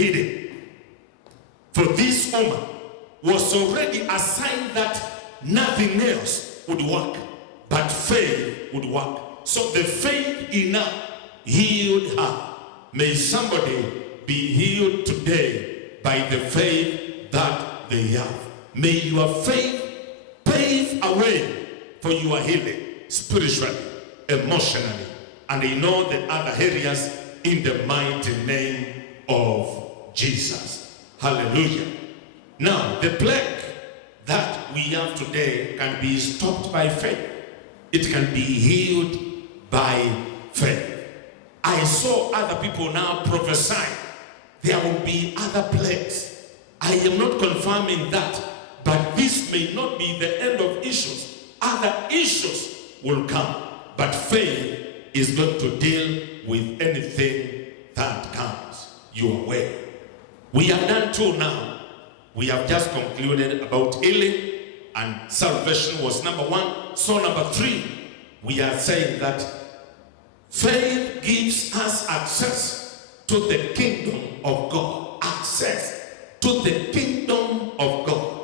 leading. For this woman was already assigned that nothing else would work, but faith would work. So the faith in her healed her. May somebody be healed today by the faith that they have. May your faith pave a way for your healing, spiritually, emotionally, and in all the other areas, in the mighty name of Jesus. Hallelujah. Now, the plague that we have today can be stopped by faith. It can be healed by faith. I saw other people now prophesy there will be other plagues. I am not confirming that, but this may not be the end of issues. Other issues will come, but faith is going to deal with anything that comes your way. We have done two now. We have just concluded about healing, and salvation was number one. So number three, we are saying that faith gives us access to the kingdom of God. Access to the kingdom of God.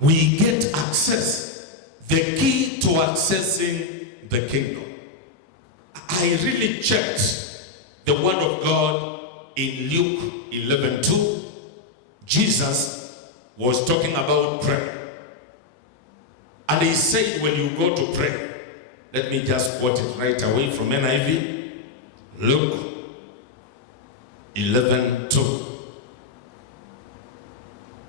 We get access, the key to accessing the kingdom. I really checked the word of God in Luke 11:2. Jesus was talking about prayer. And he said, when you go to pray, let me just quote it right away from NIV. Luke 11:2.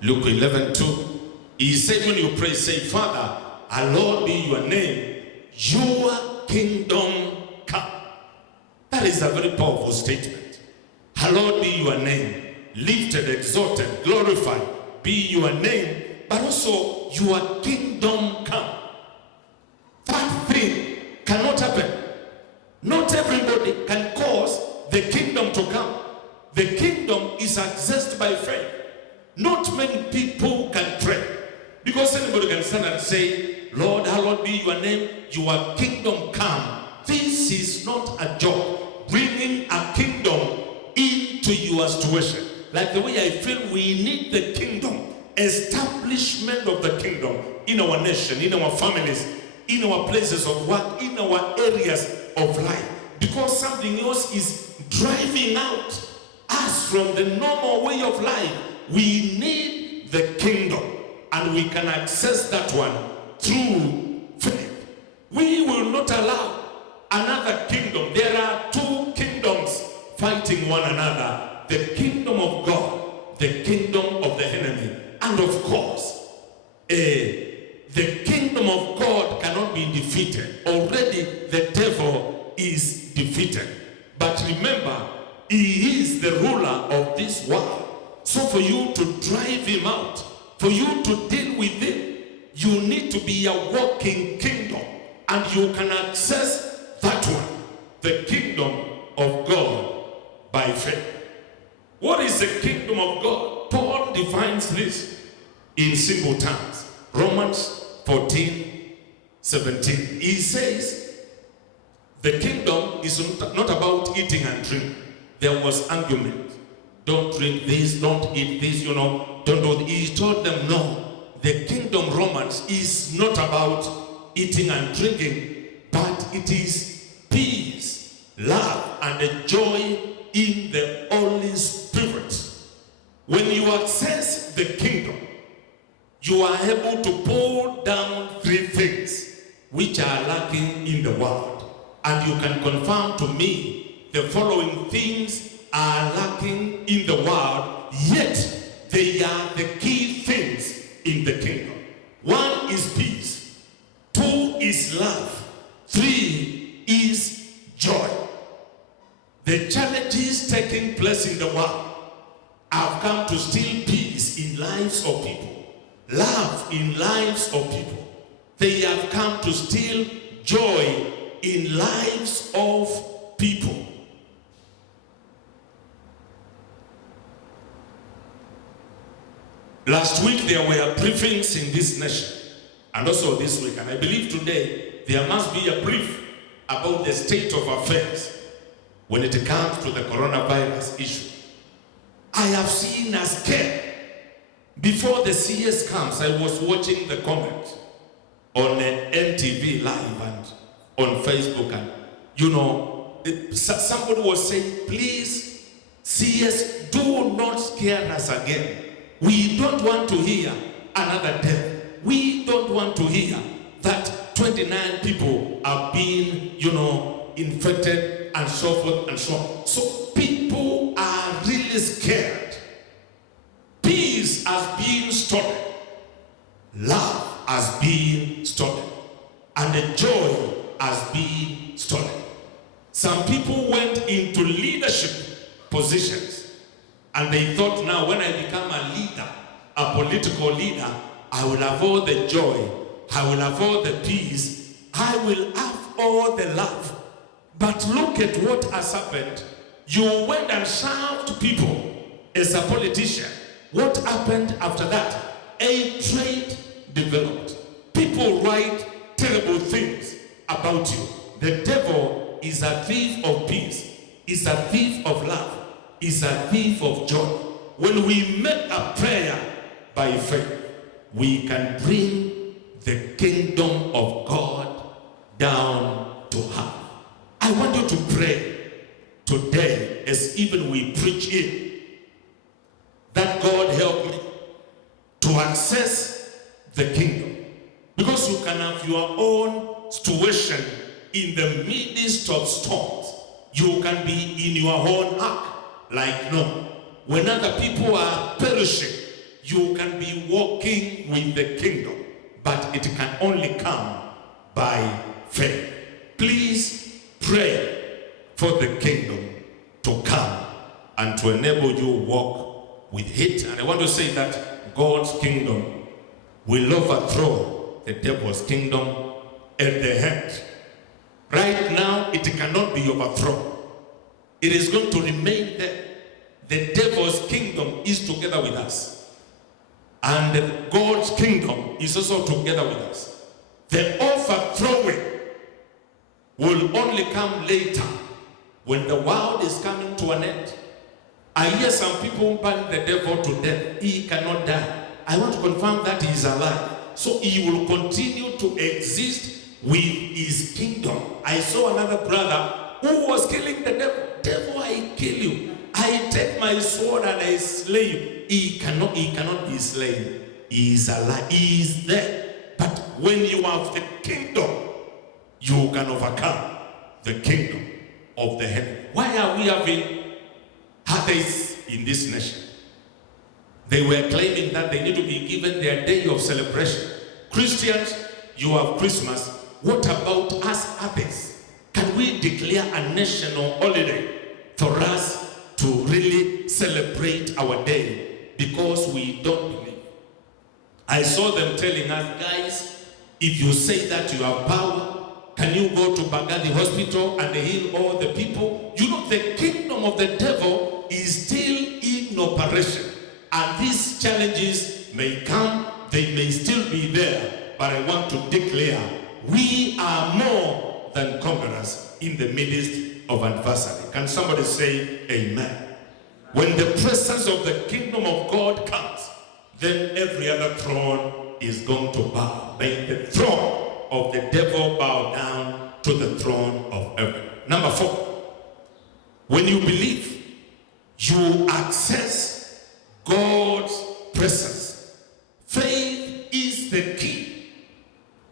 Luke 11:2. He said, when you pray, say, Father, hallowed be your name, your kingdom come. That is a very powerful statement. Hallowed be your name, lifted, exalted, glorified be your name, but also your kingdom come. That thing cannot happen. Not everybody can cause the kingdom to come. The kingdom is accessed by faith. Not many people can pray. Because anybody can stand and say, Lord, hallowed be your name, your kingdom come. This is not a job. Bringing a kingdom into your situation. Like the way I feel we need the kingdom. Establishment of the kingdom in our nation, in our families, in our places of work, in our areas of life. Because something else is driving out us from the normal way of life. We need the kingdom. And we can access that one through faith. We will not allow another kingdom. There are two kingdoms fighting one another. The kingdom of God, the kingdom of the enemy. And of course, the kingdom of God cannot be defeated. Already the devil is defeated. But remember, he is the ruler of this world. So for you to drive him out, for you to deal with him, you need to be a walking kingdom. And you can access that one, the kingdom of God, by faith. What is the kingdom of God? Paul defines this in simple terms. Romans 14:17. He says, the kingdom is not about eating and drinking. There was argument. Don't drink this, don't eat this, don't do this. He told them, no, the kingdom, Romans, is not about eating and drinking, but it is peace, love, and the joy in the Holy Spirit. When you access the kingdom, you are able to pull down three things which are lacking in the world. And you can confirm to me the following things are lacking in the world, yet they are the key things in the kingdom. One is peace. Two is love. Three is joy. The challenges taking place in the world have come to steal peace in lives of people, love in lives of people. They have come to steal joy in lives of people. Last week there were briefings in this nation, and also this week, and I believe today there must be a brief about the state of affairs when it comes to the coronavirus issue. I have seen a scare. Before the CS comes, I was watching the comment on NTV Live and on Facebook, and somebody was saying, please, CS, do not scare us again. We don't want to hear another death. We don't want to hear that 29 people are being, infected and so forth and so on. So people are really scared. Peace has been stolen. Love has been stolen. And the joy has been stolen. Some people went into leadership positions and they thought, now when I become a leader, a political leader, I will have all the joy, I will have all the peace, I will have all the love. But look at what has happened. You went and served people as a politician. What happened after that? A trade developed. People write terrible things about you. The devil is a thief of peace, is a thief of love, is a thief of joy. When we make a prayer by faith, we can bring the kingdom of God down to earth. I want you to pray today, as even we preach in, that God help me to access the kingdom. Because you can have your own situation in the midst of storms. You can be in your own ark, like Noah. When other people are perishing, you can be walking with the kingdom. But it can only come by faith. Please pray for the kingdom to come and to enable you to walk with it. And I want to say that God's kingdom will overthrow the devil's kingdom at the head. Right now, it cannot be overthrown. It is going to remain there. The devil's kingdom is together with us. And God's kingdom is also together with us. The overthrowing will only come later, when the world is coming to an end. I hear some people burn the devil to death. He cannot die. I want to confirm that he is alive. So he will continue to exist with his kingdom. I saw another brother who was killing the devil. Devil, I kill you. I take my sword and I slay you. He cannot be slain. He is alive. He is there. But when you have the kingdom, you can overcome the kingdom of the heaven. Why are we having holidays in this nation? They were claiming that they need to be given their day of celebration. Christians, you have Christmas. What about us others? Can we declare a national holiday for us to really celebrate our day? Because we don't believe. I saw them telling us, guys, if you say that you have power, can you go to Baghdadi Hospital and heal all the people? You know, the kingdom of the devil is still in operation. And these challenges may come, they may still be there. But I want to declare, we are more than conquerors in the midst of adversity. Can somebody say amen? When the presence of the kingdom of God comes, then every other throne is going to bow. May the throne of the devil bow down to the throne of heaven. Number 4, when you believe, you access God's presence. Faith is the key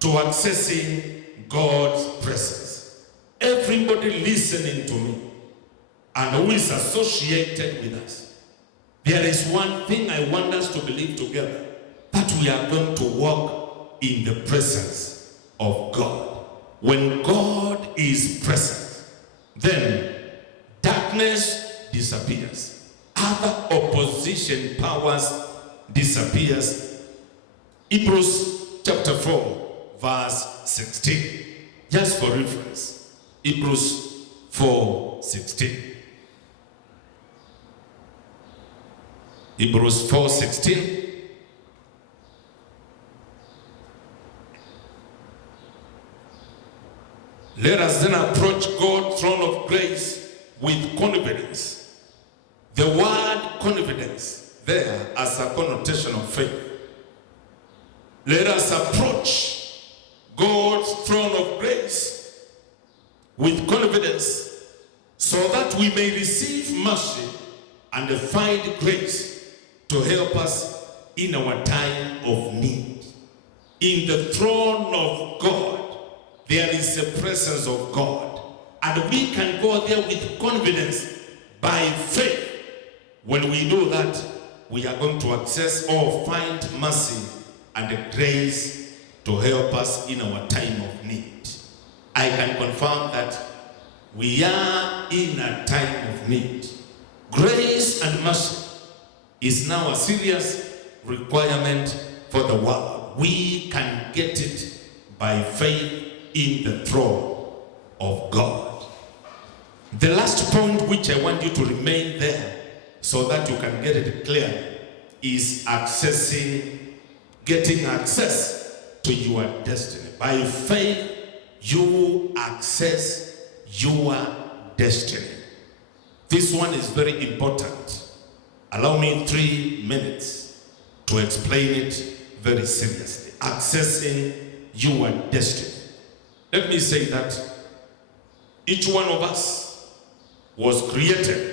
to accessing God's presence. Everybody listening to me and who is associated with us, there is one thing I want us to believe together, that we are going to walk in the presence of God. When God is present, then darkness disappears. Other opposition powers disappears. Hebrews chapter 4, verse 16. Just for reference. Hebrews 4:16. Hebrews 4:16. Let us then approach God's throne of grace with confidence. The word confidence there as a connotation of faith. Let us approach God's throne of grace with confidence so that we may receive mercy and find grace to help us in our time of need. In the throne of God, there is a presence of God, and we can go there with confidence by faith. When we do that, we are going to access or find mercy and grace to help us in our time of need. I can confirm that we are in a time of need. Grace and mercy is now a serious requirement for the world. We can get it by faith in the throne of God. The last point which I want you to remain there so that you can get it clear is getting access to your destiny. By faith, you access your destiny. This one is very important. Allow me 3 minutes to explain it very seriously. Accessing your destiny. Let me say that each one of us was created